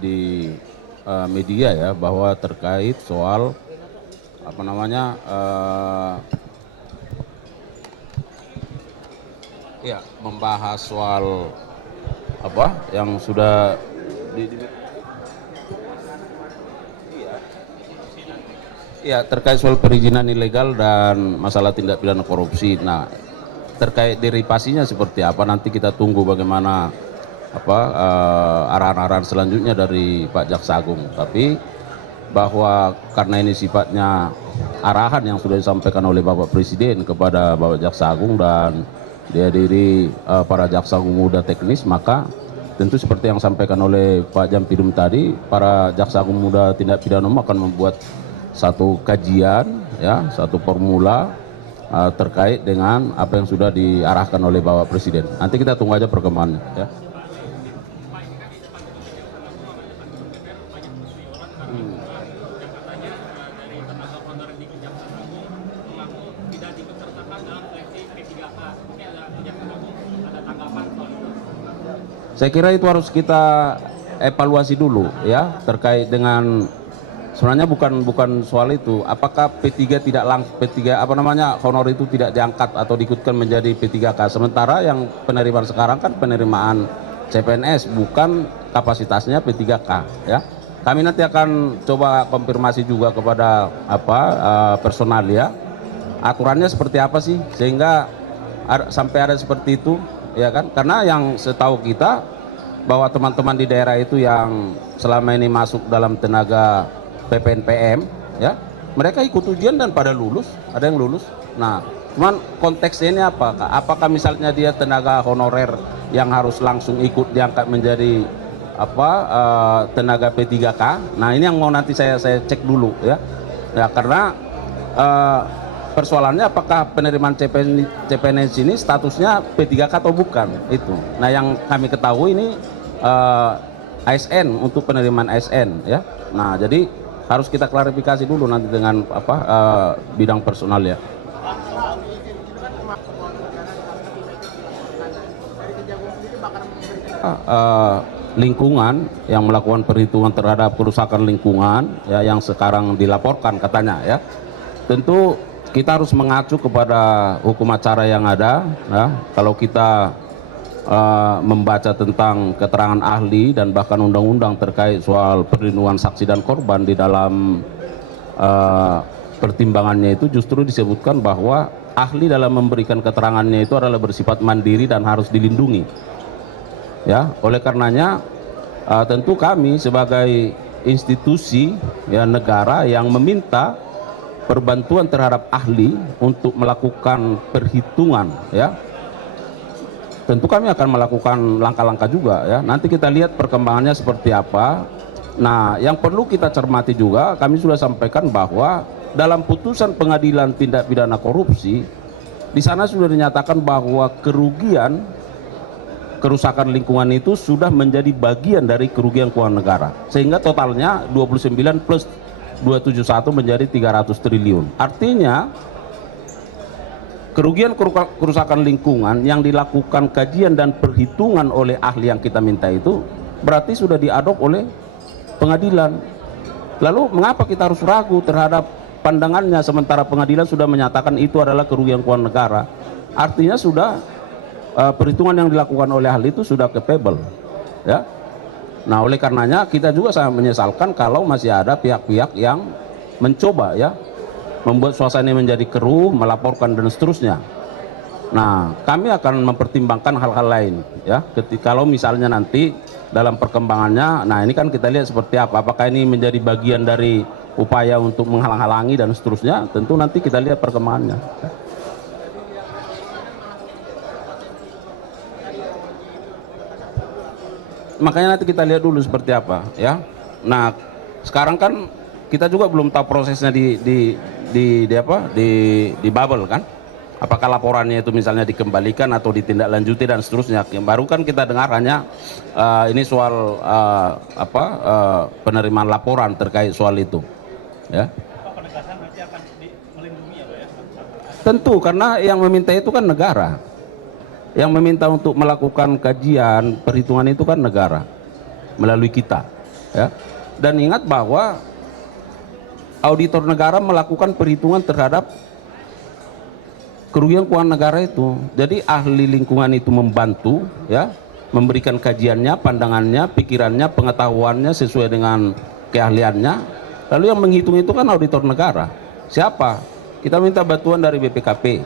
di media ya, bahwa terkait soal apa namanya ya, membahas soal apa yang sudah ya, terkait soal perizinan ilegal dan masalah tindak pidana korupsi. Nah, terkait derivasinya seperti apa nanti kita tunggu bagaimana apa arahan-arahan selanjutnya dari Pak Jaksa Agung. Tapi bahwa karena ini sifatnya arahan yang sudah disampaikan oleh Bapak Presiden kepada Bapak Jaksa Agung dan dihadiri para jaksa agung muda teknis, maka tentu seperti yang disampaikan oleh Pak Jampidum tadi, para jaksa agung muda tindak pidana umum akan membuat satu kajian ya, satu formula terkait dengan apa yang sudah diarahkan oleh Bapak Presiden. Nanti kita tunggu aja perkembangannya ya. Saya kira itu harus kita evaluasi dulu ya, terkait dengan sebenarnya bukan soal itu. Apakah P3 tidak P3 apa namanya honor itu tidak diangkat atau diikutkan menjadi P3K, sementara yang penerimaan sekarang kan penerimaan CPNS, bukan kapasitasnya P3K ya. Kami nanti akan coba konfirmasi juga kepada personal ya, aturannya seperti apa sih sehingga sampai ada seperti itu ya kan. Karena yang setahu kita bahwa teman-teman di daerah itu yang selama ini masuk dalam tenaga PPNPM ya, mereka ikut ujian dan pada lulus, ada yang lulus. Nah, cuman konteksnya ini apakah misalnya dia tenaga honorer yang harus langsung ikut diangkat menjadi tenaga P3K. Nah, ini yang mau nanti saya cek dulu ya. Ya, karena persoalannya apakah penerimaan CPNS ini statusnya P3K atau bukan itu. Nah, yang kami ketahui ini ASN, untuk penerimaan ASN ya. Nah, jadi harus kita klarifikasi dulu nanti dengan bidang personal ya. Lingkungan yang melakukan perhitungan terhadap kerusakan lingkungan ya, yang sekarang dilaporkan katanya ya. Tentu kita harus mengacu kepada hukum acara yang ada ya. Kalau kita membaca tentang keterangan ahli dan bahkan undang-undang terkait soal perlindungan saksi dan korban, di dalam pertimbangannya itu justru disebutkan bahwa ahli dalam memberikan keterangannya itu adalah bersifat mandiri dan harus dilindungi ya. Oleh karenanya tentu kami sebagai institusi ya negara yang meminta perbantuan terhadap ahli untuk melakukan perhitungan ya, tentu kami akan melakukan langkah-langkah juga ya. Nanti kita lihat perkembangannya seperti apa. Nah, yang perlu kita cermati juga, kami sudah sampaikan bahwa dalam putusan pengadilan tindak pidana korupsi, di sana sudah dinyatakan bahwa kerusakan lingkungan itu sudah menjadi bagian dari kerugian keuangan negara, sehingga totalnya 29 plus 271 menjadi 300 triliun. Artinya kerugian kerusakan lingkungan yang dilakukan kajian dan perhitungan oleh ahli yang kita minta itu berarti sudah diadop oleh pengadilan. Lalu mengapa kita harus ragu terhadap pandangannya sementara pengadilan sudah menyatakan itu adalah kerugian keuangan negara? Artinya sudah perhitungan yang dilakukan oleh ahli itu sudah capable ya. Nah, oleh karenanya kita juga sangat menyesalkan kalau masih ada pihak-pihak yang mencoba ya membuat suasana menjadi keruh, melaporkan dan seterusnya. Nah, kami akan mempertimbangkan hal-hal lain ya. Kalau misalnya nanti dalam perkembangannya, nah ini kan kita lihat seperti apa. Apakah ini menjadi bagian dari upaya untuk menghalang-halangi dan seterusnya? Tentu nanti kita lihat perkembangannya. Makanya nanti kita lihat dulu seperti apa ya. Nah, sekarang kan kita juga belum tahu prosesnya di bubble kan. Apakah laporannya itu misalnya dikembalikan atau ditindaklanjuti dan seterusnya. Yang baru kan kita dengar hanya ini soal penerimaan laporan terkait soal itu ya. Penegasan nanti akan melindungi ya Pak ya? Tentu, karena yang meminta itu kan negara. Yang meminta untuk melakukan kajian perhitungan itu kan negara melalui kita ya. Dan ingat bahwa auditor negara melakukan perhitungan terhadap kerugian keuangan negara itu. Jadi ahli lingkungan itu membantu, ya, memberikan kajiannya, pandangannya, pikirannya, pengetahuannya sesuai dengan keahliannya. Lalu yang menghitung itu kan auditor negara. Siapa? Kita minta bantuan dari BPKP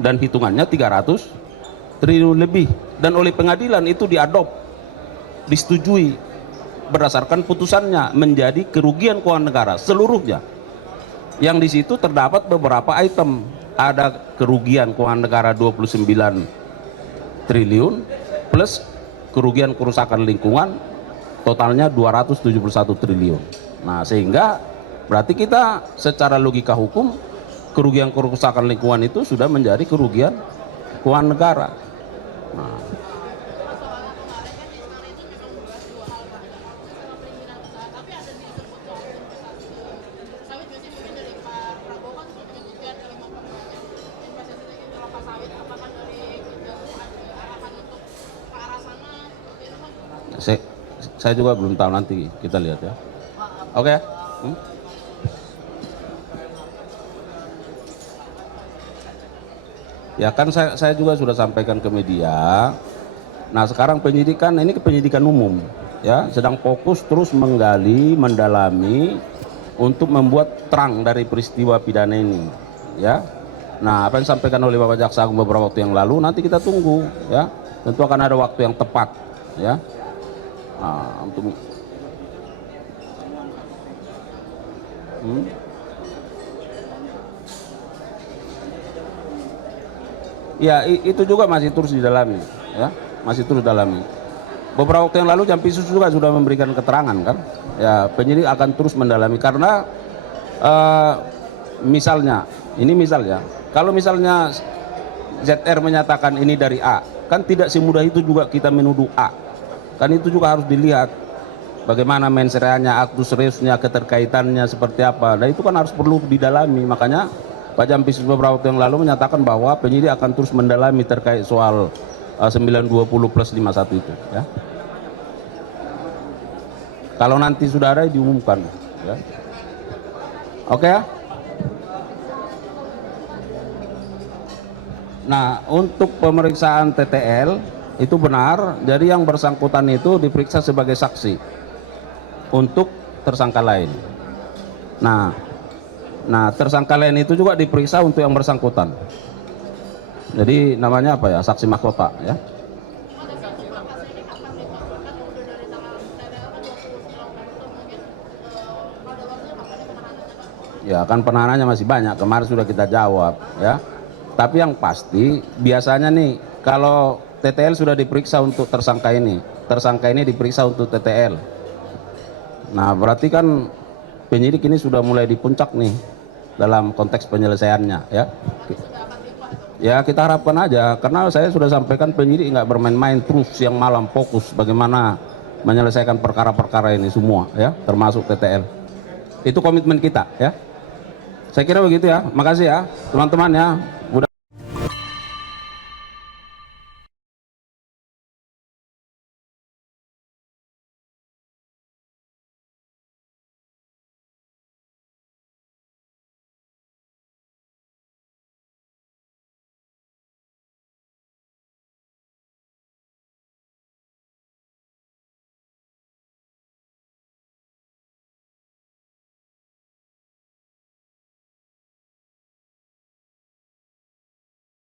dan hitungannya 300 triliun lebih, dan oleh pengadilan itu diadop, disetujui berdasarkan putusannya menjadi kerugian keuangan negara seluruhnya. Yang di situ terdapat beberapa item. Ada kerugian keuangan negara 29 triliun plus kerugian kerusakan lingkungan totalnya 271 triliun. Nah, sehingga berarti kita secara logika hukum kerugian kerusakan lingkungan itu sudah menjadi kerugian keuangan negara. Nah, saya juga belum tahu, nanti kita lihat ya. Oke. Ya kan saya juga sudah sampaikan ke media. Nah, sekarang penyidikan ini penyidikan umum, ya, sedang fokus terus menggali, mendalami untuk membuat terang dari peristiwa pidana ini, ya. Nah, apa yang disampaikan oleh Bapak Jaksa Agung beberapa waktu yang lalu nanti kita tunggu, ya. Tentu akan ada waktu yang tepat, ya. Nah, untuk ya itu juga masih terus didalami, ya, masih terus didalami. Beberapa waktu yang lalu Jampisus juga sudah memberikan keterangan kan, ya, penyidik akan terus mendalami karena misalnya, ini misalnya, kalau misalnya ZR menyatakan ini dari A, kan tidak semudah itu juga kita menuduh A, kan itu juga harus dilihat bagaimana mensreanya, aktus reusnya, keterkaitannya seperti apa. Nah, itu kan harus perlu didalami. Makanya Pak Jampisus beberapa waktu yang lalu menyatakan bahwa penyidik akan terus mendalami terkait soal 920 plus 51 itu, ya. Kalau nanti sudah ada diumumkan, ya. Oke, ya. Nah, untuk pemeriksaan TTL itu benar, jadi yang bersangkutan itu diperiksa sebagai saksi untuk tersangka lain. Nah, tersangka lain itu juga diperiksa untuk yang bersangkutan. Jadi namanya apa ya? Saksi mahkota, ya. Ya kan penahanannya masih banyak, kemarin sudah kita jawab, ya. Tapi yang pasti biasanya nih kalau TTL sudah diperiksa untuk tersangka ini diperiksa untuk TTL. Nah, berarti kan penyidik ini sudah mulai di puncak nih dalam konteks penyelesaiannya, ya. Ya kita harapkan aja, karena saya sudah sampaikan penyidik nggak bermain-main, terus siang malam fokus bagaimana menyelesaikan perkara-perkara ini semua, ya, termasuk TTL. Itu komitmen kita, ya. Saya kira begitu, ya. Makasih ya teman-teman, ya.